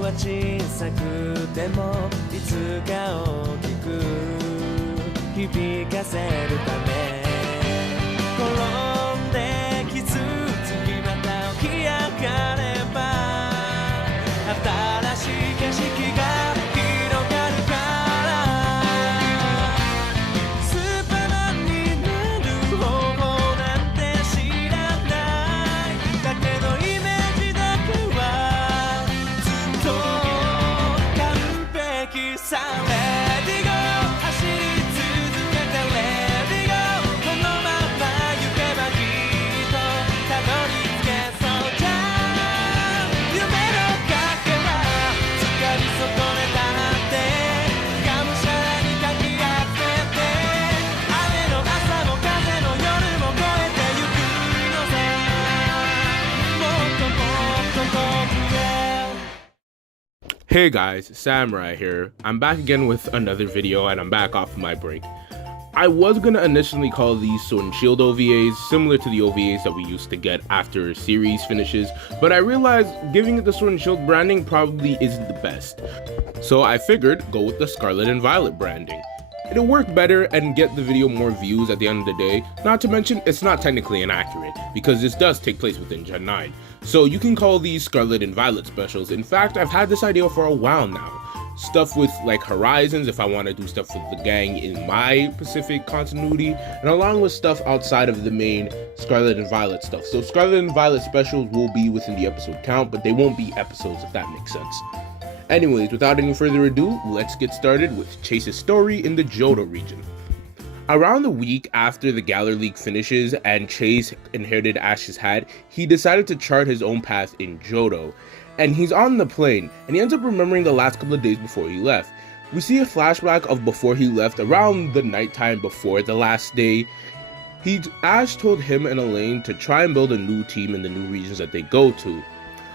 は小さくてもいつか大きく響かせるため転んで傷つきまた起き上がれば新しい景色が広がるからスーパーマンになる方法なんて知らないだけどイメージだけはずっと完璧さレディゴー走り続けてレディゴーこのまま行けばきっとたどり着けそうじゃん夢のかけら掴み損ねたってがむしゃらにかき集めて雨の朝も風の夜も越えてゆくのさもっともっと遠くへ Hey guys, Samurai here. I'm back again with another video and I'm back off my break. I was gonna initially call these Sword and Shield OVAs, similar to the OVAs that we used to get after series finishes, but I realized giving it the Sword and Shield branding probably isn't the best. So I figured go with the Scarlet and Violet branding. It'll work better and get the video more views at the end of the day, not to mention it's not technically inaccurate, because this does take place within Gen 9. So you can call these Scarlet and Violet specials. In fact, I've had this idea for a while now. Stuff with like Horizons if I want to do stuff with the gang in my Pacific continuity, and along with stuff outside of the main Scarlet and Violet stuff. So Scarlet and Violet specials will be within the episode count, but they won't be episodes if that makes sense. Anyways, without any further ado, let's get started with Chase's story in the Johto region. Around the week after the Galar League finishes and Chase inherited Ash's hat, he decided to chart his own path in Johto. And he's on the plane, and he ends up remembering the last couple of days before he left. We see a flashback of before he left, around the nighttime before the last day. Ash told him and Elaine to try and build a new team in the new regions that they go to.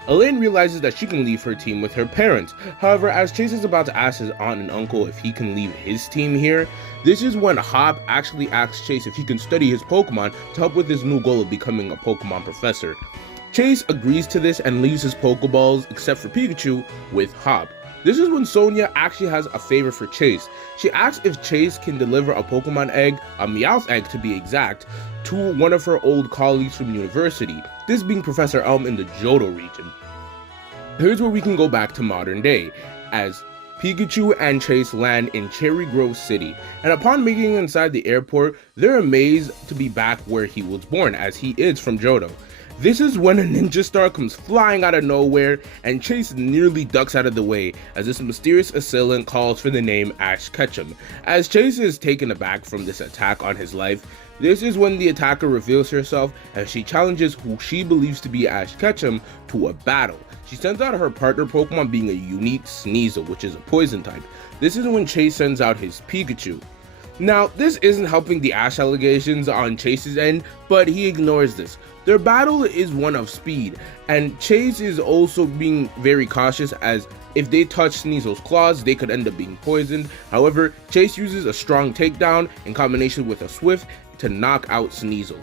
Elaine realizes that she can leave her team with her parents. However, as Chase is about to ask his aunt and uncle if he can leave his team here, this is when Hop actually asks Chase if he can study his Pokemon to help with his new goal of becoming a Pokemon professor. Chase agrees to this and leaves his Pokeballs, except for Pikachu, with Hop. This is when Sonia actually has a favor for Chase. She asks if Chase can deliver a Pokemon egg, a Meowth egg to be exact, to one of her old colleagues from university, this being Professor Elm in the Johto region. Here's where we can go back to modern day, as Pikachu and Chase land in Cherry Grove City, and upon making it inside the airport, they're amazed to be back where he was born, as he is from Johto. This is when a ninja star comes flying out of nowhere, and Chase nearly ducks out of the way as this mysterious assailant calls for the name Ash Ketchum. As Chase is taken aback from this attack on his life, this is when the attacker reveals herself as she challenges who she believes to be Ash Ketchum to a battle. She sends out her partner Pokemon being a unique Sneasel, which is a poison type. This is when Chase sends out his Pikachu. Now, this isn't helping the Ash allegations on Chase's end, but he ignores this. Their battle is one of speed, and Chase is also being very cautious as if they touch Sneasel's claws, they could end up being poisoned. However, Chase uses a strong takedown in combination with a swift to knock out Sneasel.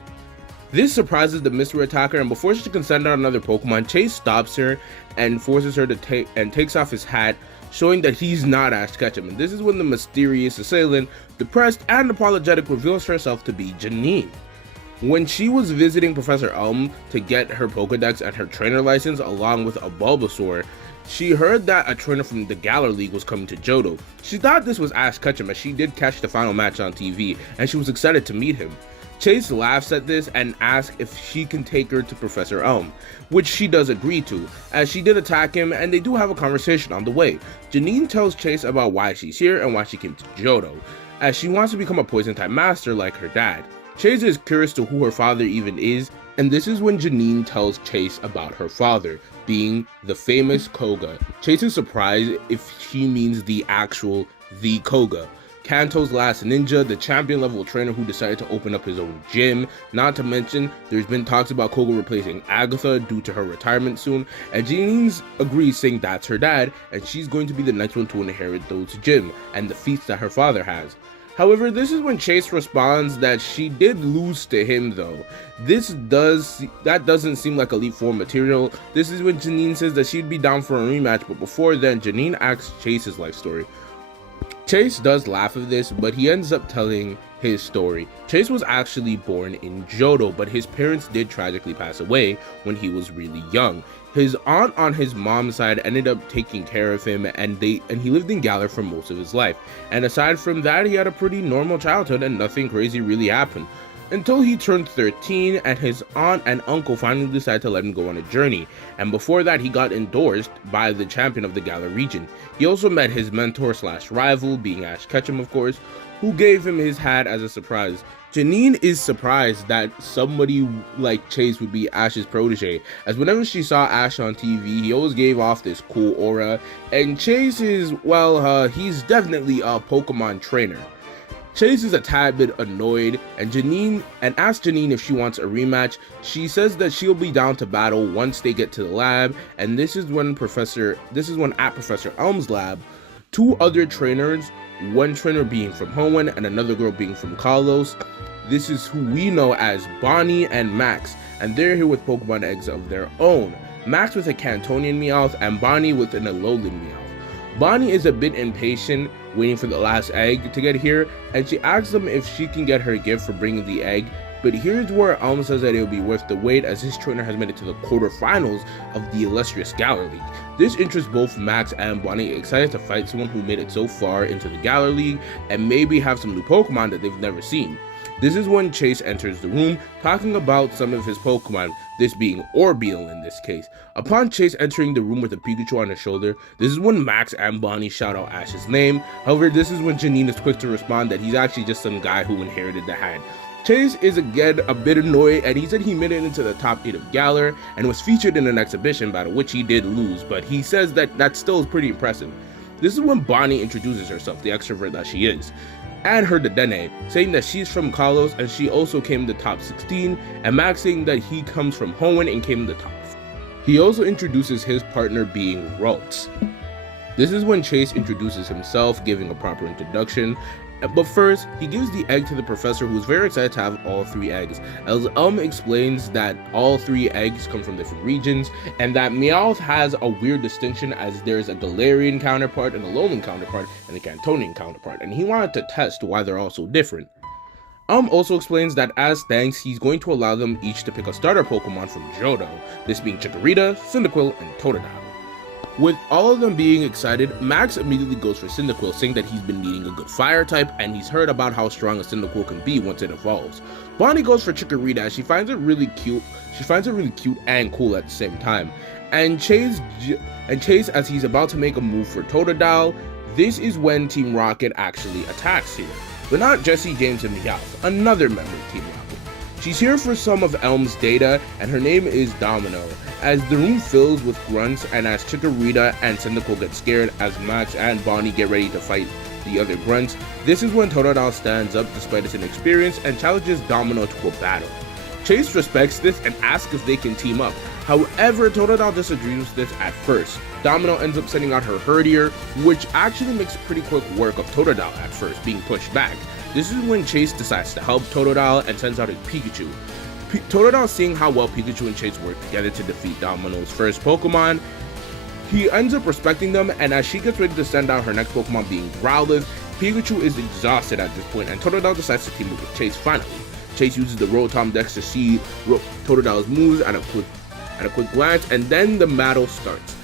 This surprises the mystery attacker, and before she can send out another Pokemon, Chase stops her and forces her to takes off his hat, showing that he's not Ash Ketchum. And this is when the mysterious assailant, depressed and apologetic, reveals herself to be Janine. When she was visiting Professor Elm to get her Pokedex and her trainer license along with a Bulbasaur, she heard that a trainer from the Galar League was coming to Johto. She thought this was Ash Ketchum as she did catch the final match on TV, and she was excited to meet him. Chase laughs at this and asks if she can take her to Professor Elm, which she does agree to, as she did attack him and they do have a conversation on the way. Janine tells Chase about why she's here and why she came to Johto, as she wants to become a poison type master like her dad. Chase is curious to who her father even is, and this is when Janine tells Chase about her father, being the famous Koga. Chase is surprised if she means the actual The Koga, Kanto's last ninja, the champion level trainer who decided to open up his own gym. Not to mention, there's been talks about Koga replacing Agatha due to her retirement soon, and Janine agrees saying that's her dad, and she's going to be the next one to inherit those gym and the feats that her father has. However, this is when Chase responds that she did lose to him though. That doesn't seem like Elite Four material. This is when Janine says that she'd be down for a rematch, but before then, Janine asks Chase's life story. Chase does laugh at this, but he ends up telling his story. Chase was actually born in Johto, but his parents did tragically pass away when he was really young. His aunt on his mom's side ended up taking care of him, and he lived in Galar for most of his life. And aside from that, he had a pretty normal childhood and nothing crazy really happened. Until he turned 13 and his aunt and uncle finally decided to let him go on a journey, and before that he got endorsed by the champion of the Galar region. He also met his mentor slash rival, being Ash Ketchum of course, who gave him his hat as a surprise. Janine is surprised that somebody like Chase would be Ash's protege, as whenever she saw Ash on TV, he always gave off this cool aura, and Chase is, well, he's definitely a Pokemon trainer. Chase is a tad bit annoyed and asks Janine if she wants a rematch. She says that she'll be down to battle once they get to the lab, and this is when at Professor Elm's lab, two other trainers, one trainer being from Hoenn and another girl being from Kalos. This is who we know as Bonnie and Max, and they're here with Pokemon eggs of their own. Max with a Cantonian Meowth and Bonnie with an Alolan Meowth. Bonnie is a bit impatient, waiting for the last egg to get here, and she asks them if she can get her gift for bringing the egg, but here's where Elm says that it'll be worth the wait as his trainer has made it to the quarterfinals of the illustrious Galar League. This interests both Max and Bonnie, excited to fight someone who made it so far into the Galar League and maybe have some new Pokemon that they've never seen. This is when Chase enters the room, talking about some of his Pokemon, this being Orbeal in this case. Upon Chase entering the room with a Pikachu on his shoulder, this is when Max and Bonnie shout out Ash's name. However, this is when Janine is quick to respond that he's actually just some guy who inherited the hat. Chase is again a bit annoyed, and he said he made it into the top 8 of Galar and was featured in an exhibition battle, which he did lose, but he says that still is pretty impressive. This is when Bonnie introduces herself, the extrovert that she is, and her Dedenne, saying that she's from Kalos and she also came in the top 16, and Max saying that he comes from Hoenn and came in the top 4. He also introduces his partner being Ralts. This is when Chase introduces himself, giving a proper introduction, but first, he gives the egg to the professor, who's very excited to have all 3 eggs, as explains that all 3 eggs come from different regions, and that Meowth has a weird distinction as there's a Galarian counterpart, an Alolan counterpart, and a Cantonian counterpart, and he wanted to test why they're all so different. Also explains that as thanks, he's going to allow them each to pick a starter Pokemon from Johto, this being Chikorita, Cyndaquil, and Totodile. With all of them being excited, Max immediately goes for Cyndaquil, saying that he's been needing a good fire type and he's heard about how strong a Cyndaquil can be once it evolves. Bonnie goes for Chikorita as she finds it really cute. She finds it really cute and cool at the same time. And Chase, as he's about to make a move for Totodile, this is when Team Rocket actually attacks here. But not Jesse, James, and Meowth, another member of Team Rocket. She's here for some of Elm's data, and her name is Domino. As the room fills with grunts, and as Chikorita and Cyndaquil get scared, as Max and Bonnie get ready to fight the other grunts, this is when Totodile stands up despite his inexperience and challenges Domino to a battle. Chase respects this and asks if they can team up. However, Totodile disagrees with this at first. Domino ends up sending out her Herdier, which actually makes pretty quick work of Totodile at first, being pushed back. This is when Chase decides to help Totodile and sends out his Pikachu. Totodile, seeing how well Pikachu and Chase work together to defeat Domino's first Pokemon, he ends up respecting them, and as she gets ready to send out her next Pokemon being Growlithe, Pikachu is exhausted at this point, and Totodile decides to team up with Chase finally. Chase uses the Rotom Dex to see Totodile's moves at a quick glance, and then the battle starts.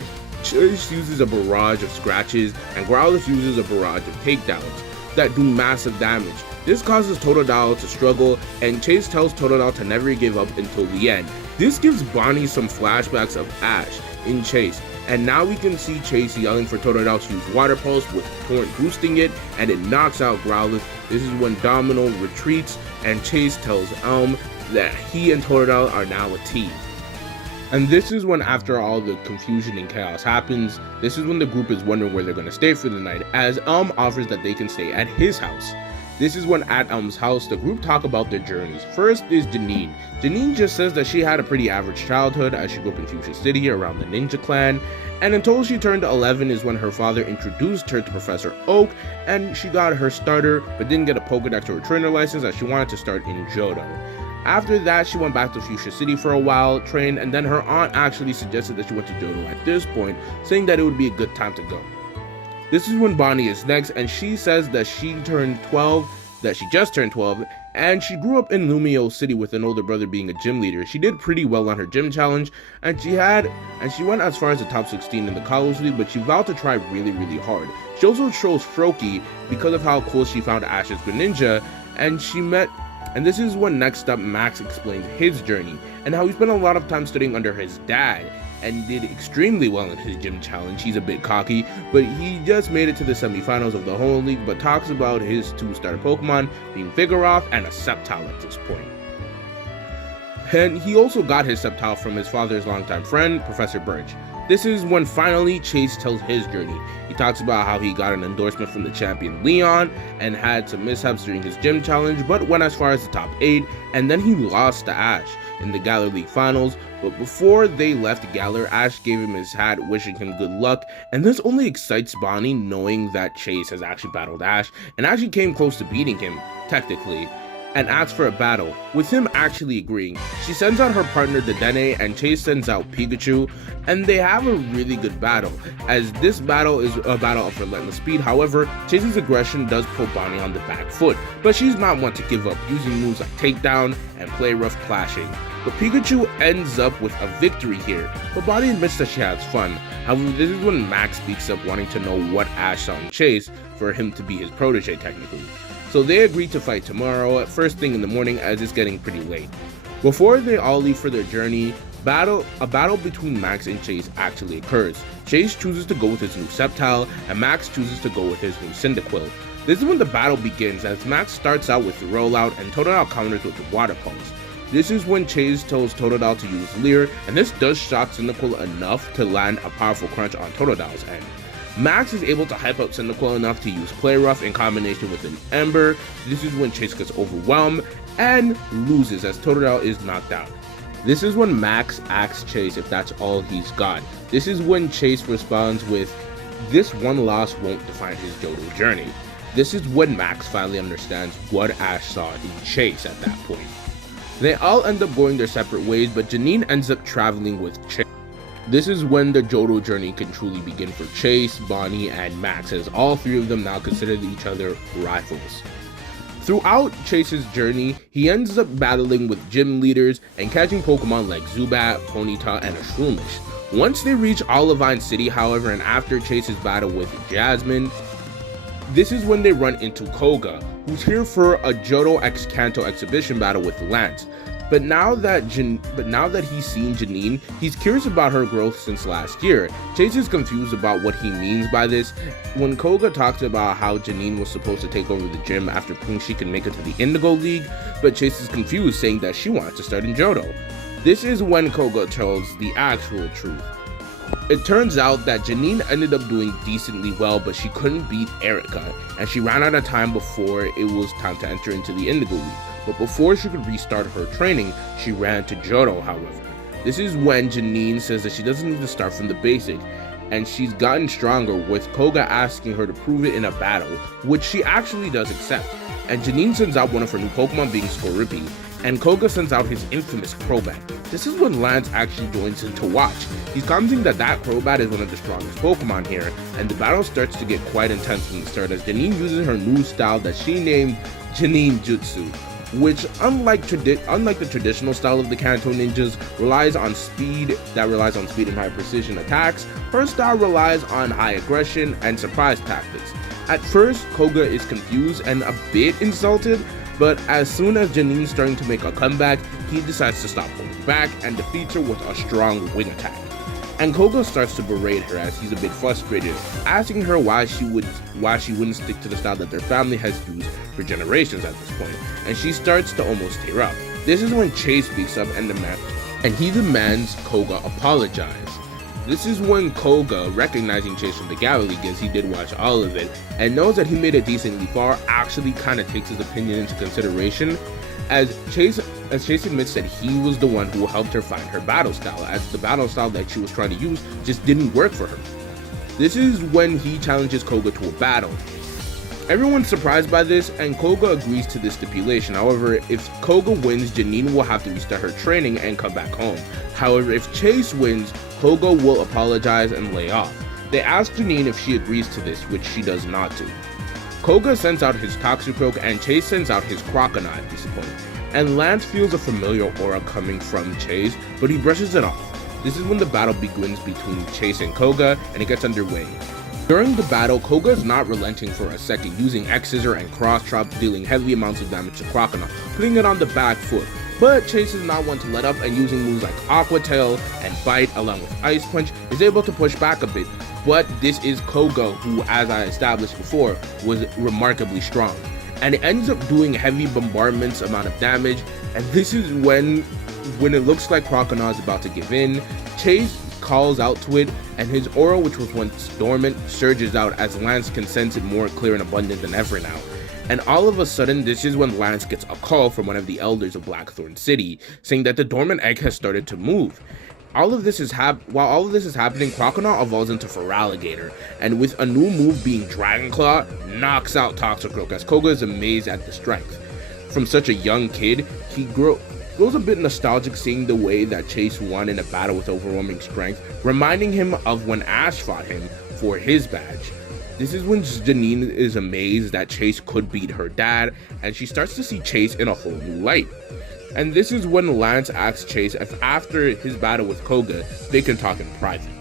Chase uses a barrage of scratches, and Growlithe uses a barrage of takedowns that do massive damage. This causes Totodile to struggle, and Chase tells Totodile to never give up until the end. This gives Bonnie some flashbacks of Ash in Chase, and now we can see Chase yelling for Totodile to use Water Pulse with Torrent boosting it, and it knocks out Growlithe. This is when Domino retreats, and Chase tells Elm that he and Totodile are now a team. And this is when, after all the confusion and chaos happens, this is when the group is wondering where they're going to stay for the night, as Elm offers that they can stay at his house. This is when at Elm's house, the group talk about their journeys. First is Janine. Janine just says that she had a pretty average childhood as she grew up in Fuchsia City around the ninja clan, and until she turned 11 is when her father introduced her to Professor Oak, and she got her starter but didn't get a Pokedex or a trainer license as she wanted to start in Johto. After that, she went back to Fuchsia City for a while, trained, and then her aunt actually suggested that she went to Johto at this point, saying that it would be a good time to go. This is when Bonnie is next, and she says that she just turned 12, and she grew up in Lumio City with an older brother being a gym leader. She did pretty well on her gym challenge, and she went as far as the top 16 in the college league, but she vowed to try really hard. She also chose Froakie because of how close she found Ash's Greninja, and this is when next up Max explains his journey, and how he spent a lot of time studying under his dad, and did extremely well in his gym challenge. He's a bit cocky, but he just made it to the semifinals of the whole league, but talks about his 2 starter Pokemon being Vigoroth and a Sceptile at this point. And he also got his Sceptile from his father's longtime friend, Professor Birch. This is when finally Chase tells his journey. He talks about how he got an endorsement from the champion Leon and had some mishaps during his gym challenge, but went as far as the top 8, and then he lost to Ash in the Galar League finals. But before they left Galar, Ash gave him his hat, wishing him good luck, and this only excites Bonnie knowing that Chase has actually battled Ash, and actually came close to beating him, technically, and asks for a battle, with him actually agreeing. She sends out her partner Dedenne, and Chase sends out Pikachu, and they have a really good battle, as this battle is a battle of relentless speed. However, Chase's aggression does put Bonnie on the back foot, but she's not one to give up, using moves like Takedown and Play Rough Clashing. But Pikachu ends up with a victory here, but Bonnie admits that she has fun. However, this is when Max speaks up, wanting to know what Ash saw in Chase for him to be his protege technically. So they agree to fight tomorrow at first thing in the morning, as it's getting pretty late. Before they all leave for their journey, a battle between Max and Chase actually occurs. Chase chooses to go with his new Sceptile, and Max chooses to go with his new Cyndaquil. This is when the battle begins, as Max starts out with the rollout and Totodile counters with the Water Pulse. This is when Chase tells Totodile to use Leer, and this does shock Cyndaquil enough to land a powerful crunch on Totodile's end. Max is able to hype up Cyndaquil enough to use Play Rough in combination with an Ember. This is when Chase gets overwhelmed and loses as Totodile is knocked out. This is when Max asks Chase if that's all he's got. This is when Chase responds with, "This one loss won't define his Johto journey." This is when Max finally understands what Ash saw in Chase at that point. They all end up going their separate ways, but Janine ends up traveling with Chase. This is when the Johto journey can truly begin for Chase, Bonnie, and Max, as all 3 of them now consider each other rivals. Throughout Chase's journey, he ends up battling with gym leaders and catching Pokemon like Zubat, Ponyta, and a Shroomish. Once they reach Olivine City, however, and after Chase's battle with Jasmine, this is when they run into Koga, who's here for a Johto x Kanto exhibition battle with Lance. But now that he's seen Janine, he's curious about her growth since last year. Chase is confused about what he means by this. When Koga talks about how Janine was supposed to take over the gym after proving she can make it to the Indigo League, but Chase is confused, saying that she wants to start in Johto. This is when Koga tells the actual truth. It turns out that Janine ended up doing decently well, but she couldn't beat Erica, and she ran out of time before it was time to enter into the Indigo League. But before she could restart her training, she ran to Johto, however. This is when Janine says that she doesn't need to start from the basic, and she's gotten stronger, with Koga asking her to prove it in a battle, which she actually does accept. And Janine sends out one of her new Pokemon, being Scorpion, and Koga sends out his infamous Crobat. This is when Lance actually joins in to watch. He's commenting that Crobat is one of the strongest Pokemon here, and the battle starts to get quite intense from the start, as Janine uses her new style that she named Janine Jutsu, which, unlike the traditional style of the Kanto ninjas, relies on speed and high precision attacks. Her style relies on high aggression and surprise tactics. At first, Koga is confused and a bit insulted, but as soon as Janine's starting to make a comeback, he decides to stop holding back and defeats her with a strong wing attack. And Koga starts to berate her as he's a bit frustrated, asking her why she wouldn't stick to the style that their family has used for generations at this point, and she starts to almost tear up. This is when Chase speaks up and he demands Koga apologize. This is when Koga, recognizing Chase from the gallery as he did watch all of it, and knows that he made it decently far, actually kind of takes his opinion into consideration, as Chase admits that he was the one who helped her find her battle style, as the battle style that she was trying to use just didn't work for her. This is when he challenges Koga to a battle. Everyone's surprised by this, and Koga agrees to this stipulation. However, if Koga wins, Janine will have to restart her training and come back home. However, if Chase wins, Koga will apologize and lay off. They ask Janine if she agrees to this, which she does not do. Koga sends out his Toxicroak and Chase sends out his Croconaw at this point. And Lance feels a familiar aura coming from Chase, but he brushes it off. This is when the battle begins between Chase and Koga, and it gets underway. During the battle, Koga is not relenting for a second, using X-Scissor and Cross Chop, dealing heavy amounts of damage to Croconaw, putting it on the back foot. But Chase is not one to let up, and using moves like Aqua Tail and Bite along with Ice Punch is able to push back a bit. But this is Koga, who, as I established before, was remarkably strong. And it ends up doing heavy bombardments amount of damage, and this is when it looks like Croconaw is about to give in, Chase calls out to it, and his aura, which was once dormant, surges out as Lance can sense it more clear and abundant than ever now. And all of a sudden, this is when Lance gets a call from one of the elders of Blackthorn City, saying that the dormant egg has started to move. While all of this is happening, Croconaw evolves into Feraligatr, and with a new move being Dragon Claw, knocks out Toxicroak, as Koga is amazed at the strength. From such a young kid, he grows a bit nostalgic seeing the way that Chase won in a battle with overwhelming strength, reminding him of when Ash fought him for his badge. This is when Janine is amazed that Chase could beat her dad, and she starts to see Chase in a whole new light. And this is when Lance asks Chase if after his battle with Koga, they can talk in private.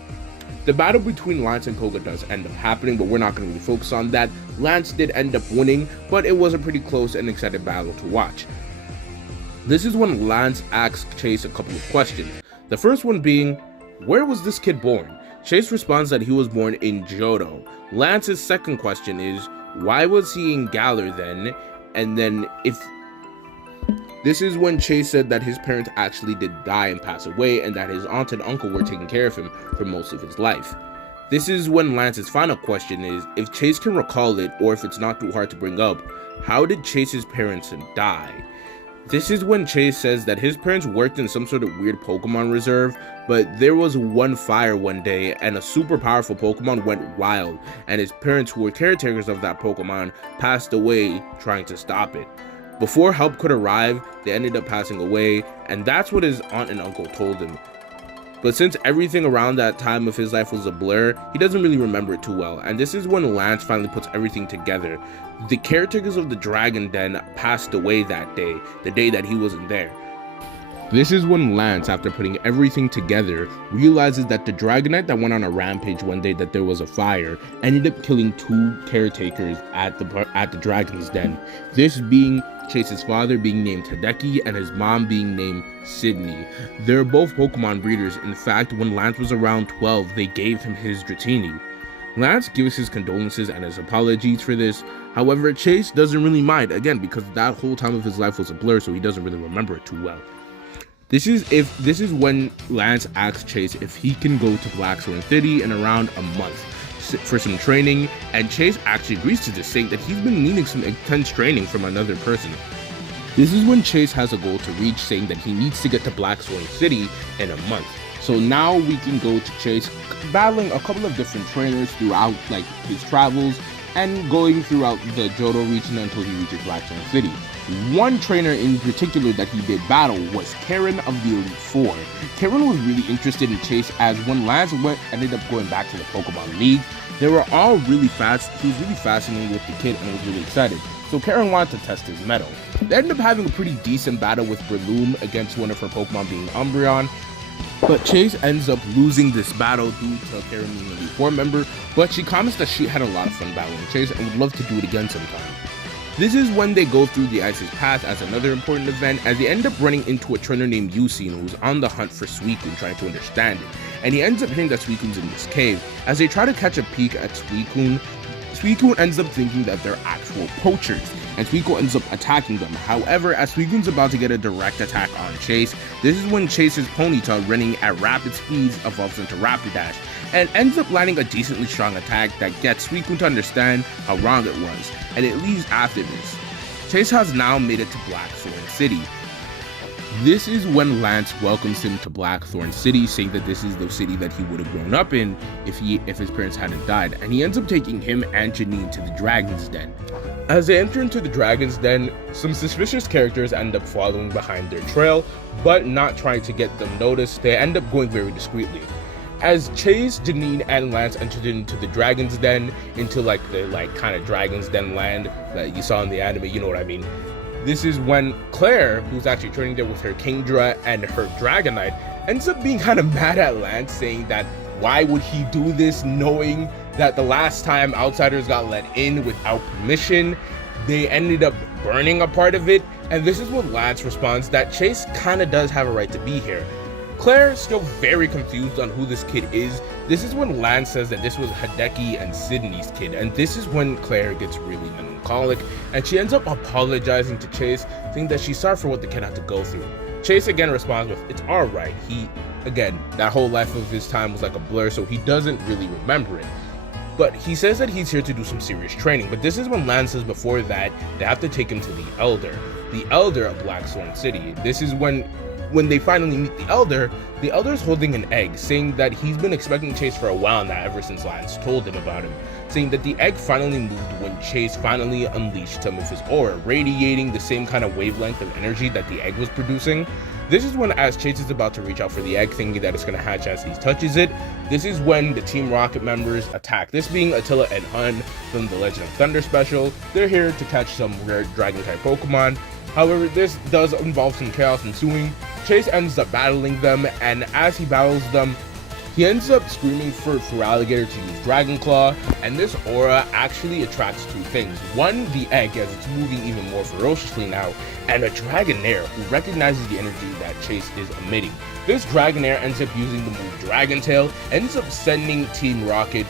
The battle between Lance and Koga does end up happening, but we're not going to really focus on that. Lance did end up winning, but it was a pretty close and exciting battle to watch. This is when Lance asks Chase a couple of questions. The first one being, where was this kid born? Chase responds that he was born in Johto. Lance's second question is, why was he in Galar then? And then this is when Chase said that his parents actually did die and pass away, and that his aunt and uncle were taking care of him for most of his life. This is when Lance's final question is, if Chase can recall it, or if it's not too hard to bring up, how did Chase's parents die? This is when Chase says that his parents worked in some sort of weird Pokemon reserve, but there was one fire one day and a super powerful Pokemon went wild, and his parents, who were caretakers of that Pokemon, passed away trying to stop it. Before help could arrive, they ended up passing away, and that's what his aunt and uncle told him. But since everything around that time of his life was a blur, he doesn't really remember it too well, and this is when Lance finally puts everything together. The caretakers of the Dragon Den passed away that day, the day that he wasn't there. This is when Lance, after putting everything together, realizes that the Dragonite that went on a rampage one day that there was a fire, ended up killing two caretakers at the Dragon's Den. This being Chase's father being named Hideki and his mom being named Sydney. They're both Pokemon breeders. In fact, when Lance was around 12, they gave him his Dratini. Lance gives his condolences and his apologies for this. However, Chase doesn't really mind, again, because that whole time of his life was a blur, so he doesn't really remember it too well. This is when Lance asks Chase if he can go to Blackthorn City in around a month for some training, and Chase actually agrees to this, saying that he's been needing some intense training from another person. This is when Chase has a goal to reach, saying that he needs to get to Blackthorn City in a month. So now we can go to Chase battling a couple of different trainers throughout his travels and going throughout the Johto region until he reaches Blackthorn City. One trainer in particular that he did battle was Karen of the Elite Four. Karen was really interested in Chase, as when Lance ended up going back to the Pokemon League, they were all really fast. He was really fascinated with the kid and was really excited. So Karen wanted to test his mettle. They ended up having a pretty decent battle with Breloom against one of her Pokemon being Umbreon. But Chase ends up losing this battle due to Karen being an Elite Four member, but she comments that she had a lot of fun battling Chase and would love to do it again sometime. This is when they go through the Ice's Path as another important event, as they end up running into a trainer named Yusin who's on the hunt for Suicune, trying to understand it. And he ends up hearing that Suicune's in this cave. As they try to catch a peek at Suicune ends up thinking that they're actual poachers. and Suicune ends up attacking them. However, as Suicune's about to get a direct attack on Chase, this is when Chase's Ponyta, running at rapid speeds, evolves into Rapidash, and ends up landing a decently strong attack that gets Suicune to understand how wrong it was, and it leaves after this. Chase has now made it to Blackthorn City. This is when Lance welcomes him to Blackthorn City, saying that this is the city that he would have grown up in if his parents hadn't died, and he ends up taking him and Janine to the Dragon's Den. As they enter into the Dragon's Den, some suspicious characters end up following behind their trail, but not trying to get them noticed. They end up going very discreetly. As Chase, Janine, and Lance entered into the Dragon's Den, into the kind of Dragon's Den land that you saw in the anime, you know what I mean. This is when Claire, who's actually training there with her Kingdra and her Dragonite, ends up being kind of mad at Lance, saying that why would he do this, knowing that the last time outsiders got let in without permission, they ended up burning a part of it. And this is when Lance responds that Chase kind of does have a right to be here. Claire is still very confused on who this kid is. This is when Lance says that this was Hideki and Sydney's kid, and this is when Claire gets really melancholic, and she ends up apologizing to Chase, saying that she's sorry for what the kid had to go through. Chase again responds with, it's alright. Again, that whole life of his time was like a blur, so he doesn't really remember it. But he says that he's here to do some serious training, but this is when Lance says before that they have to take him to the Elder of Blackthorn City. This is when they finally meet the Elder is holding an egg, saying that he's been expecting Chase for a while now, ever since Lance told him about him, saying that the egg finally moved when Chase finally unleashed some of his aura, radiating the same kind of wavelength of energy that the egg was producing. This is when, as Chase is about to reach out for the egg, thinking that it's going to hatch as he touches it, this is when the Team Rocket members attack, this being Attila and Hun from the Legend of Thunder special. They're here to catch some rare Dragon-type Pokemon. However, this does involve some chaos ensuing. Chase ends up battling them, and as he battles them, he ends up screaming for Alligator to use Dragon Claw, and this aura actually attracts two things. One, the egg, as it's moving even more ferociously now, and a Dragonair who recognizes the energy that Chase is emitting. This Dragonair ends up using the move Dragon Tail, ends up sending Team Rocket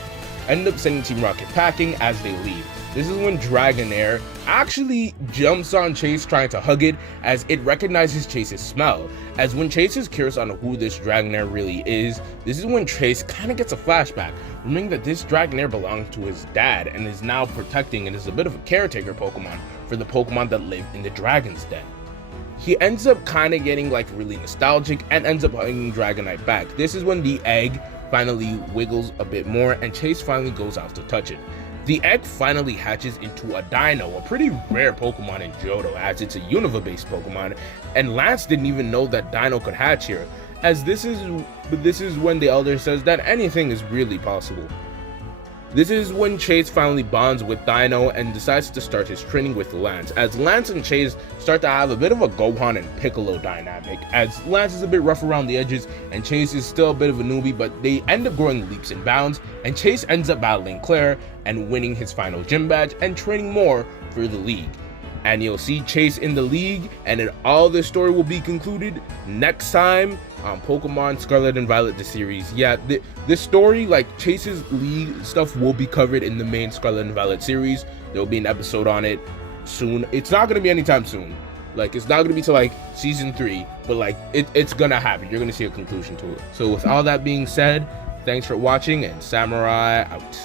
packing as they leave. This is when Dragonair actually jumps on Chase, trying to hug it, as it recognizes Chase's smell. As when Chase is curious on who this Dragonair really is, this is when Chase kind of gets a flashback, remembering that this Dragonair belongs to his dad and is now protecting and is a bit of a caretaker Pokemon for the Pokemon that live in the Dragon's Den. He ends up kind of getting really nostalgic and ends up hugging Dragonite back. This is when the egg finally wiggles a bit more and Chase finally goes out to touch it. The egg finally hatches into a Dino, a pretty rare Pokemon in Johto, as it's a Unova-based Pokemon, and Lance didn't even know that Dino could hatch here, as this is when the Elder says that anything is really possible. This is when Chase finally bonds with Dino and decides to start his training with Lance, as Lance and Chase start to have a bit of a Gohan and Piccolo dynamic, as Lance is a bit rough around the edges and Chase is still a bit of a newbie, but they end up growing leaps and bounds, and Chase ends up battling Claire and winning his final gym badge and training more for the league. And you'll see Chase in the league, and then all this story will be concluded next time on Pokemon Scarlet and Violet, the series. Yeah, this story, Chase's league stuff, will be covered in the main Scarlet and Violet series. There will be an episode on it soon. It's not going to be anytime soon. It's not going to be till season 3, but it's going to happen. You're going to see a conclusion to it. So with all that being said, thanks for watching, and Samurai out.